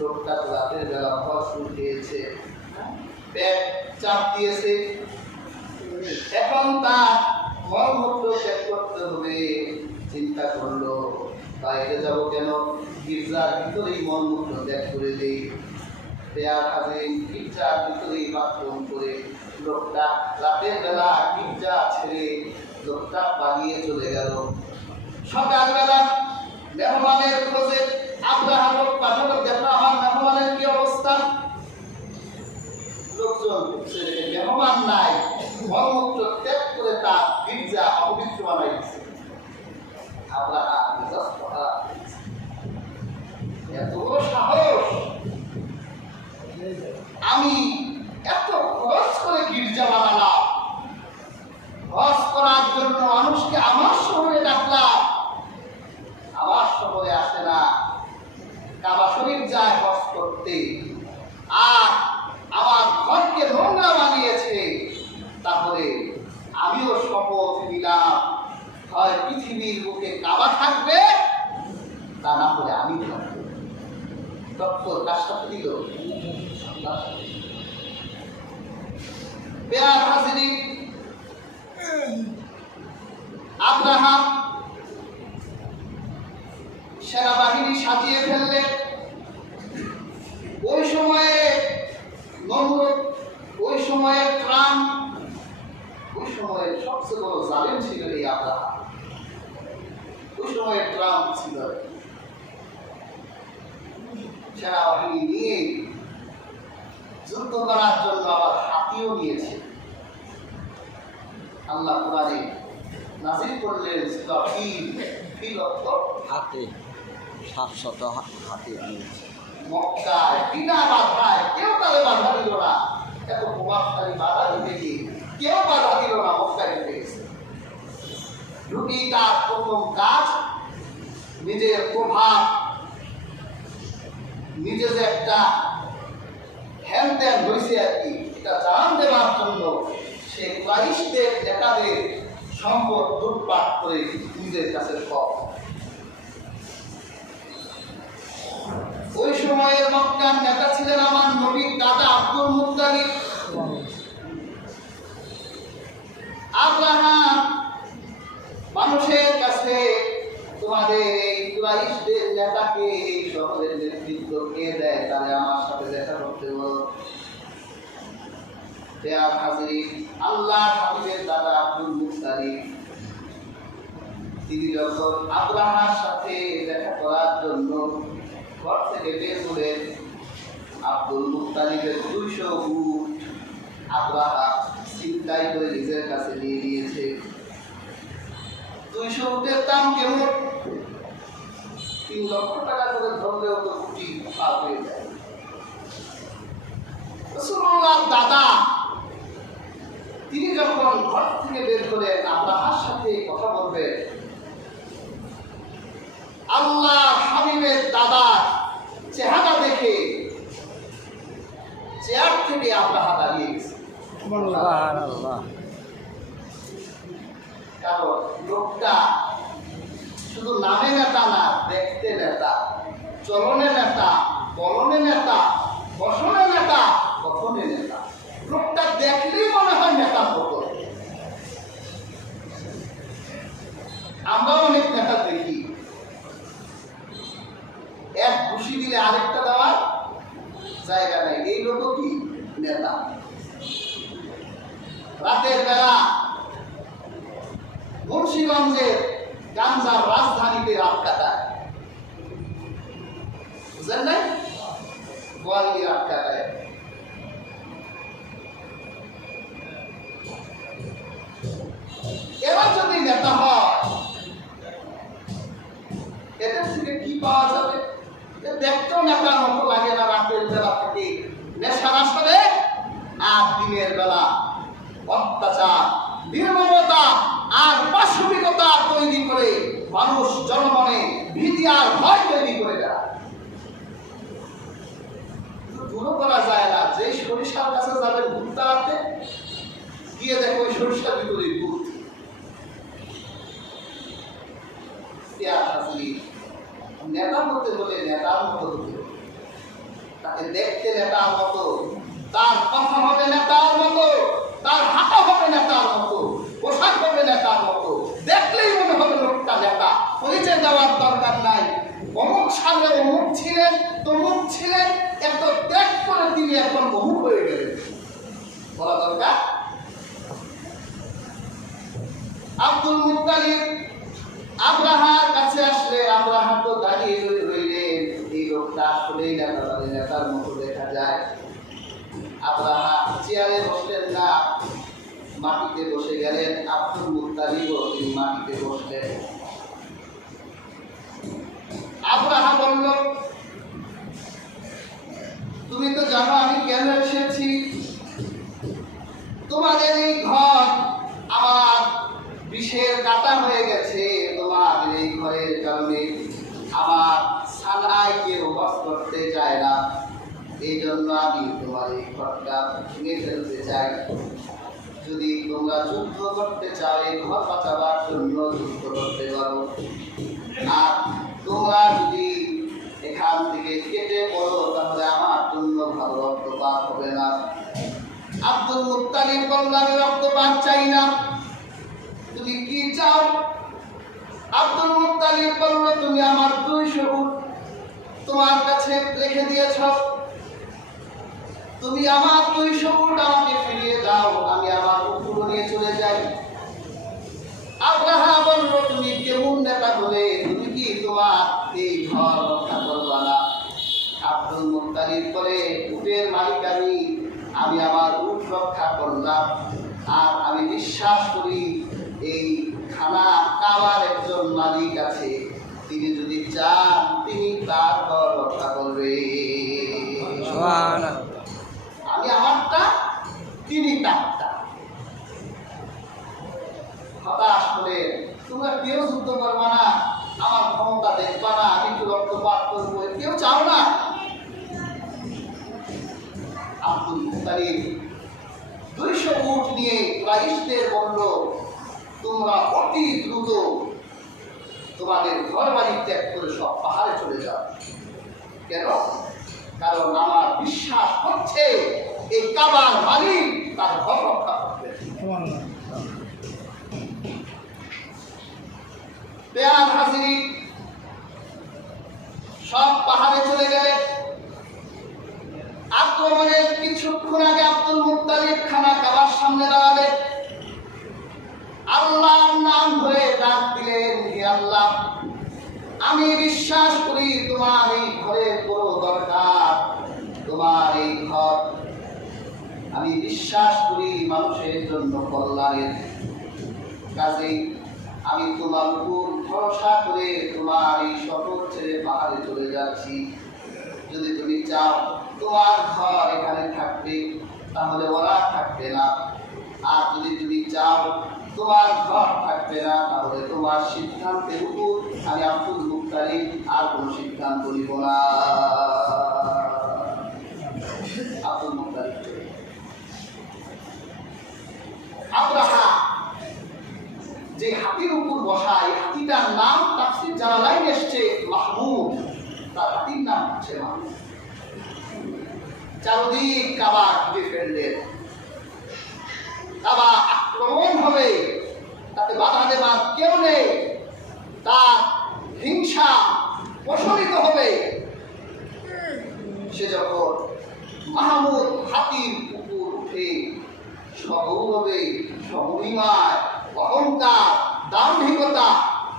লোকটা রাতের বেলা ভস উঠিয়েছে, পেট চাপ দিয়েছে, এখন তার মলমূত্র ত্যাগ করতে হবে। চিন্তা করলো বাইরে যাব কেন, গির্জার ভিতরেই মলমূত্র ত্যাগ করে দেই। গির্জার ভিতরেই বাথরুম করে লোকটা রাতের বেলা গির্জা ছেড়ে লোকটা পালিয়ে চলে গেল। সকালবেলা মেহমানের খোঁজে আব্রাহা লোক পাঠালো, দেখো আমার মেহমানের কি অবস্থা। লোকজন মেহমান নাই, মলমূত্র ত্যাগ করে তার গির্জা অপবিত্র বানাই দিচ্ছে। আব্রাহা এত বড় সাহস, আমি এত খরচ করে গির্জা বানালাম, হজ করার জন্য মানুষকে আমার শহরে ডাকলাম, আমার শহরে আসে না, কাবা শরীফ যায় হজ করতে, আর আমার ঘরকে নোংরা বানিয়েছে। তাহলে আমিও শপথ নিলাম, হয় পৃথিবীর বুকে কাবা থাকবে, তা না হলে আমি থাকবো। ডক্টর কাজটা দিল। আব্রাহাম সেনাবাহিনী সাজিয়ে ফেললেন। ওই সময়ে নমরুদ, ওই সময়ে ট্রাম্প, ওই সময়ের সবচেয়ে বড় জালেম ছিল এই আব্রাহাম। ওই সময়ে ট্রাম্প ছিল। সেনাবাহিনী নিয়ে যুদ্ধ করার জন্য আবার হাতিও নিয়েছে। আল্লাহ কোরআনে নাযিল করলেন সূরা ফিল হাতে 700 হাতে নিয়েছে। মক্কায় বিনা বাধায় কেউ তাদের বাধা দিল না। এত প্রভাবশালী বাধা দিতে গিয়ে কেউ বাধা দিল না, মক্কায় ঢুকে গেছে। ঢুকি তার প্রথম কাজ নিজের প্রভাব, নিজে যে একটা হ্যানত্যান হয়েছে আর কি, এটা জানান দেওয়ার জন্য সে কুরাইশদের নেতাদের সম্পদ লুটপাট করে নিজের কাছে সব। ওই সময়ের মক্কার নেতা ছিলেন আমার নবীর দাদা আব্দুল মুত্তালিব। আব্রাহাম মানুষের কাছে তোমাদের এই কুরাইশদের নেতাকে এই শহরের নেতৃত্ব কে দেয়, তাহলে আমার সাথে দেখা করতে বলো। আল্লাহ হাবিবের দাদা আব্দুল মুত্তালিব তিনি যখন আব্রাহার সাথে দেখা করার জন্য ঘর থেকে বের হলেন, আব্দুল মুত্তালিবের 200 উট আব্রাহা ছিনতাই করে নিজের কাছে নিয়ে নিয়েছে। 200 উটের দাম কেমন? 3 লক্ষ টাকা করে ধরলেও তো কোটি পার হয়ে যায়। রাসূলুল্লাহর দাদা তিনি যখন ঘর থেকে বের হলেন আব্রাহার সাথে কথা বলবেন, আল্লাহ হাবিবের দাদা চেহারা দেখে চেয়ার থেকে আব্রাহা দাঁড়িয়ে গেছে। কারণ লোকটা শুধু নামে নেতা না, দেখতে নেতা, চলনে নেতা, বলনে নেতা, বসনে নেতা, কথনে নেতা। লোকটা দেখলেই মনে হয় নেতার মতো। আমরা অনেক নেতা দেখি, এক ঘুষি দিলে আরেকটা দেওয়ার জায়গা নাই, এই লোক কি নেতা। রাতের বেলা মুন্সিগঞ্জের গাঞ্জার রাজধানীতে রাত কাটায়, বুঝলেন নাই? গোয়ালিয়ে রাত কাটায়। এবার যদি নেতা হয় এদের থেকে কি পাওয়া যাবে? দেখতেও নেতার মতো লাগে না। রাতের বেলা থেকে নেশা আসলে, আর দিনের বেলা অত্যাচার, নির্মমতা আর পাশবিকতা তৈরি করে মানুষ জনমনে ভীতি আর ভয় তৈরি করে দেয়। দূর করা যায় না। যে সরিষার কাছে যাবে ভূত তাড়াতে, গিয়ে দেখো ওই সরিষার ভিতরে ভূত। নেতা হতে হলে নেতার মতো হতে হবে। এ দেখতে নেতার মতো, তার কথা হবে নেতার মতো, তার হাঁটা হবে নেতার মতো, পোশাক হবে নেতার মতো, দেখলেই মনে হবে লোকটা নেতা। পরিচয় দেওয়ার দরকার নাই। অমুক সামনে অমুক ছিলেন, তমুক ছিলেন, এত ত্যাগ করে তিনি এখন অমুক হয়ে গেলেন, বলা দরকার। আব্দুল মুত্তালিব আব্রাহার কাছে আসলে আব্রাহা তো দাঁড়িয়ে রইলেন। এই লোকটা আসলেই নেতার মতো দেখা যায়। আব্রাহা চেয়ারে বসলেন না, মাটিতে বসে গেলেন। আব্দুল মুত্তালিবও তিনি মাটিতে বসলেন। আব্রাহা বলল, তুমি তো জানো আমি কেন এসেছি। তোমাদের এই ঘর আমার বিষের কাটা হয়ে গেছে। তোমাদের এই ঘরের কারণে আমার ছানায় কেউ বাস করতে চায় না। এই জন্য আমি তোমার এই ঘরটা ভেঙে ফেলতে চাই। যদি তোমরা যুদ্ধ করতে চাও, এই ঘর বাঁচাবার জন্য যুদ্ধ করতে পারো। আর তোমরা যদি এখান থেকে কেটে পড়ো, তাহলে আমার জন্য ভালো রক্তপাত হবে না। আব্দুল মুত্তালিব বলল, আমি রক্তপাত চাই না। তুমি কি চাও? আব্দুল মুত্তালিব বলল, তুমি আমার 200 উট তোমার কাছে রেখে দিয়েছ। তুমি আমার 200 উট আমাকে ফিরিয়ে দাও, আমি আমার উটগুলো নিয়ে চলে যাই। আব্রাহা বলল, তুমি কেমন নেতা হলে তুমি কি তোমার এই ঘর রক্ষা করবা না? আব্দুল মুত্তালিব বলে, উটের মালিক আমি আমার উট রক্ষা করলাম। আর আমি বিশ্বাস করি এই খানা কাবার একজন মালিক আছে, তিনি যদি চান তিনি তার ঘর রক্ষা করবে। আমি আমারটা, তিনি তারটা। হতাশ করে তোমরা কেউ যুদ্ধ করবা না, আমার ক্ষমতা দেখবা না, আমি একটু রক্তপাত করবো, কেউ চাও না। আব্দুল মুত্তালিব 200 উট নিয়ে কুরাইশদের বলল, তোমরা অতি দ্রুত তোমাদের ঘর বাড়ি ত্যাগ করে সব পাহাড়ে চলে যাও। কেন? কারণ আমার বিশ্বাস হচ্ছে এই কাবার মালিক তার ঘর রক্ষা করবে। বেয়ার হাজিরি সব পাহাড়ে চলে গেলে। আক্রমণের কিছুক্ষণ আগে আব্দুল মুত্তালিব খানা কাবার সামনে দাঁড়ালেন। আল্লাহর নাম ধরে ডাক দিলেন, হে আল্লাহ, আমি বিশ্বাস করি তোমার এই ঘরের বড় দরকার। তোমার এই ঘর আমি বিশ্বাস করি মানুষের জন্য কল্যাণের। কাজেই আমি তোমার উপর ভরসা করে তোমার এই শহর ছেড়ে পাহাড়ে চলে যাচ্ছি। যদি তুমি চাও তোমার ঘর এখানে থাকবে, তাহলে ওরা থাকবে না। আর যদি তুমি চাও তোমার ঘর থাকবে না, তাহলে তোমার সিদ্ধান্তের উপর আমি আব্দুল মুত্তালিব আর কোনো সিদ্ধান্ত নিব না। আব্দুল মুত্তালিব আব্রাহা যে হাতির উপর বসা, এই হাতিটার নাম তাফসীর জালালাইন এসছে মাহমুদ। তার হাতির নাম হচ্ছে মাহমুদ। চারদিক কাবা ঘিরে ফেললেন। কাবা আক্রমণ হবে, তাতে বাধা দেবার কেউ নেই। তার হিংসা প্রশমিত হবে। সে যখন মাহমুদ হাতির উপর উঠে সগৌরবে, সমহিমায়, অহংকার, দাম্ভিকতা,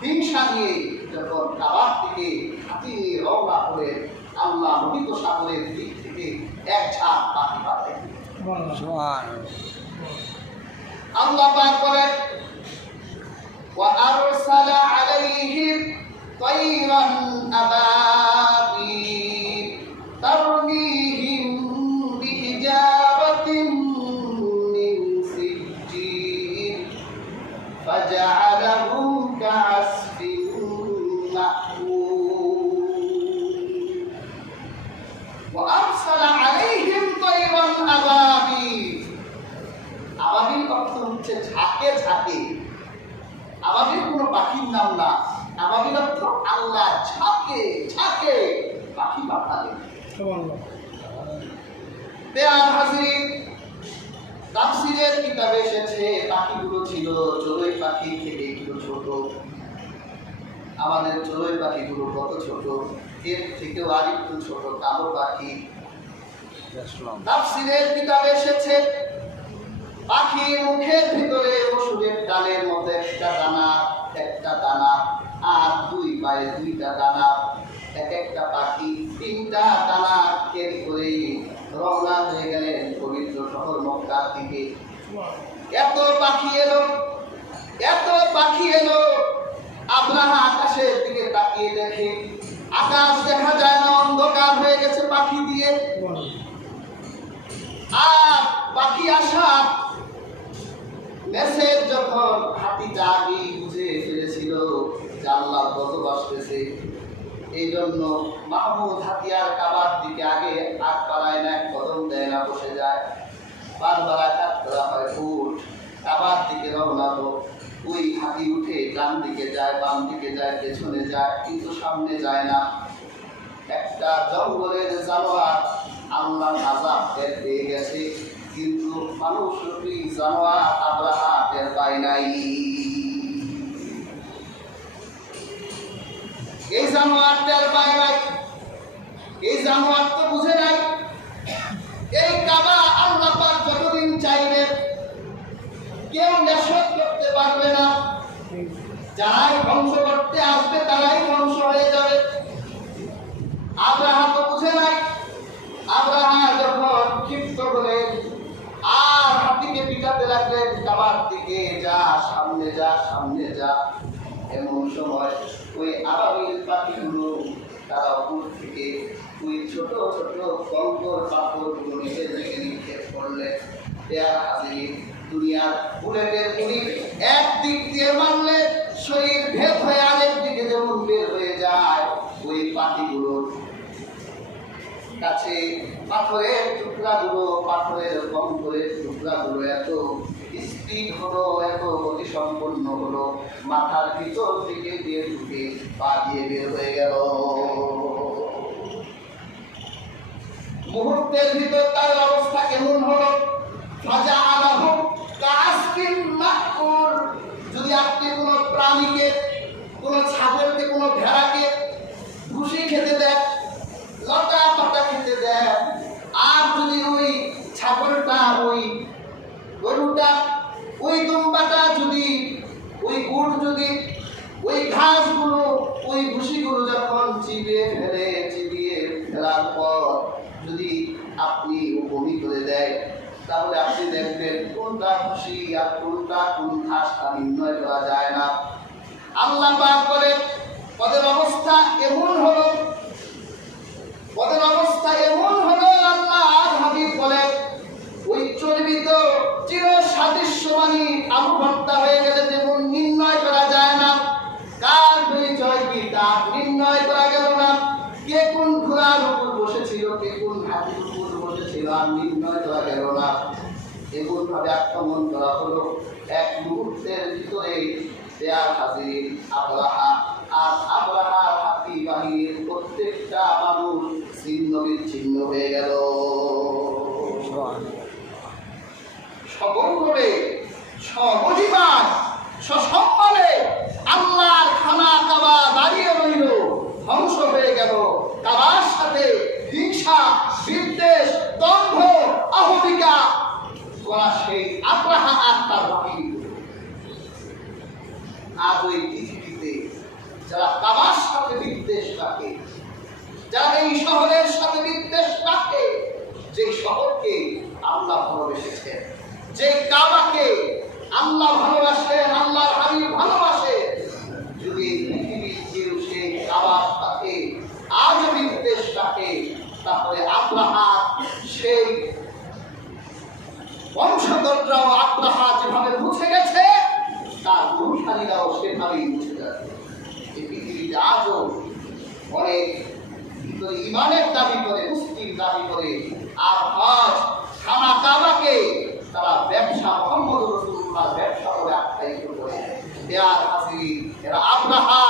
হিংসা নিয়ে যখন কাবার থেকে হাতি নিয়ে রওনা করে আল্লাহ নদীত সাগরের দিক থেকে এক ঝাঁক পাখি পাঠায়। আল্লাহ পাক বলেন, ওয়া আরসালা আলাইহিম তায়রান আবাবিল তারমিহিম বিহিজারাতিন মিন সিজ্জিল ফাজআলাহুম কা'আসফিন মা'কুল। ওয়া আরসালা আলাইহিম তায়রান আবাবিল। আবাবিল অর্থ হচ্ছে ঝাঁকে ঝাঁকে। আবাবিল কোনো পাখির নাম না। আবাবিল অর্থ আল্লাহ ঝাঁকে ঝাঁকে পাখি পাঠালেন। বেয়ার হাজির, তাফসীরের কিতাবে এসেছে পাখিগুলো ছিল চড়ুই পাখি থেকে একটু ছোট। আমাদের চড়ুই পাখিগুলো কত ছোট, এর থেকেও আরেকটু ছোট কালো পাখি। তাফসীরের কিতাবে এসেছে পাখির মুখের ভিতরে মসুরের ডালের মতো একটা দানা, আর দুই পায়ে দুইটা দানা। এক একটা পাখি তিনটা দানা ক্যারি করে রওনা হয়ে গেলেন পবিত্র শহর মক্কার দিকে। এত পাখি এলো, এত পাখি এলো, আব্রাহা আকাশের দিকে তাকিয়ে দেখে আকাশ দেখা যায় না, অন্ধকার হয়ে গেছে পাখি দিয়ে। আর পাখি আসা মেসেজ যখন হাতিটা আগে বুঝে ফেলেছিল যে আল্লাহ গজব আসতেছে, এই জন্য মাহমুদ হাতিয়ার কাবার দিকে আগে আগ পাড়ায় না, কদম দেয় না, বসে যায়। বারবার আঘাত করা হয়, উঠ কাবার দিকে রওনা তো। ওই হাতি উঠে ডান দিকে যায়, বাম দিকে যায়, পেছনে যায়, কিন্তু সামনে যায় না। একটা জঙ্গলের জানোয়ার আল্লাহ আযাব টের পেয়ে গেছে, কিন্তু মানুষ রূপী জানোয়ার আব্রাহা টের পায় নাই। এই জানোয়ার টের পায় নাই, এই জানোয়ার তো বুঝে নাই এই কাবা আল্লাহ পাক যতদিন চাইবে কেউ নেশদ করতে পারবে না। যারাই ধ্বংস করতে আসবে তারাই ধ্বংস হয়ে যাবে। আব্রাহা তো বুঝে নাই। আব্রাহা যখন ক্ষিপ্ত হলেন আর হাতিকে পিটাতে লাগলেন কাবার দিকে, যা সামনে যা, সামনে যা। এমন সময় ওই আবাবিল পাখিগুলো তারা উপর থেকে ওই ছোট ছোট কঙ্কর পাথরগুলো নিজের দিকে নিক্ষেপ করলেন। পেয়ার হাজির, দুনিয়ার বুলেটের গুলি একদিক দিয়ে মারলে শরীর ভেদ হয়ে আরেক দিকে যেমন বের হয়ে যায়, ওই পাখিগুলোর কাছে পাথরের টুকরাগুলো, পাথরের কঙ্করের টুকরাগুলো এত স্পিড হলো, এত গতি সম্পন্ন হলো, মাথার ভিতর দিকে দিয়ে ঢুকে পা দিয়ে বের হয়ে গেল। মুহূর্তের ভিতর তার অবস্থা কেমন হলো? যদি আপনি কোনো প্রাণীকে, কোনো ছাগলকে, কোনো ভেড়াকে ভুসি খেতে দেন, লতা পাতা খেতে দেন, আর যদি ওই ছাগলটা, ওই গরুটা, ওই দুম্বাটা যদি, ওই গুড় যদি, ওই ঘাসগুলো, ওই ভুসিগুলো যখন চিবিয়ে ফেলার পর যদি আপনি বমি করে দেয়, তাহলে আপনি দেখবেন কোনটা ভুসি আর কোনটা কোন ঘাস তা নির্ণয় করা যায় না। আল্লাহ পাক বলে ওদের অবস্থা এমন হলো, ওদের অবস্থা এমন হলো, আল্লাহ হাবিব বলে ওই চর্বিত চির সাদৃশ্যমানী আলু ভর্তা হয়ে গেলে যেমন নির্ণয় করা যায় না, কার পরিচয় কি তা নির্ণয় করা গেল না, কে কোন ঘোড়ার উপর বসেছিল, কে কোন হাতির উপর বসেছিল, আর নির্ণয় করা গেল না। এমন ভাবে আক্রমণ করা হলো, এক মুহূর্তের ভিতরে পেয়ার হাজির আব্রাহা আর আব্রাহার হাতি বাহিনীর প্রত্যেকটা মানুষ ছিন্ন বিচ্ছিন্ন হয়ে গেল। সগৌরবে, সমহিমান, সসম্মানে আল্লাহর খানা কাবা দাঁড়িয়ে রইল, ধ্বংস হয়ে গেল। কাবার সাথে হিংসা, বিদ্বেষ, দম্ভ, অহমিকা করা সেই আব্রাহা আর তার বাহিনী। আজ ওই পৃথিবীতে যারা কাবার সাথে বিদ্বেষ রাখে, যারা এই শহরের সাথে বিদ্বেষ রাখে, যে শহরকে আল্লাহ ভালোবেসেছেন, যে কাবাকে আল্লাহ ভালোবাসেন, আল্লাহর হাবিব ভালোবাসে, যদি পৃথিবীর কেউ সেই কাবার সাথে আজ বিদ্বেষ রাখে, তাহলে আব্রাহা সেই বংশধররাও আব্রাহা যেভাবে মুছে গেছে, তার অনুসারীরাও সেভাবেই মুছে যাবে। এই পৃথিবীতে আজও অনেক ইমানের দাবি করে, মুসলিম দাবি করে, আর হজ খানা কাবাকে তারা ব্যবসা, মুহাম্মদ রাসূলুল্লাহর ব্যবসা বলে আখ্যায়িত করে। পেয়ার হাজির, এরা আব্রাহা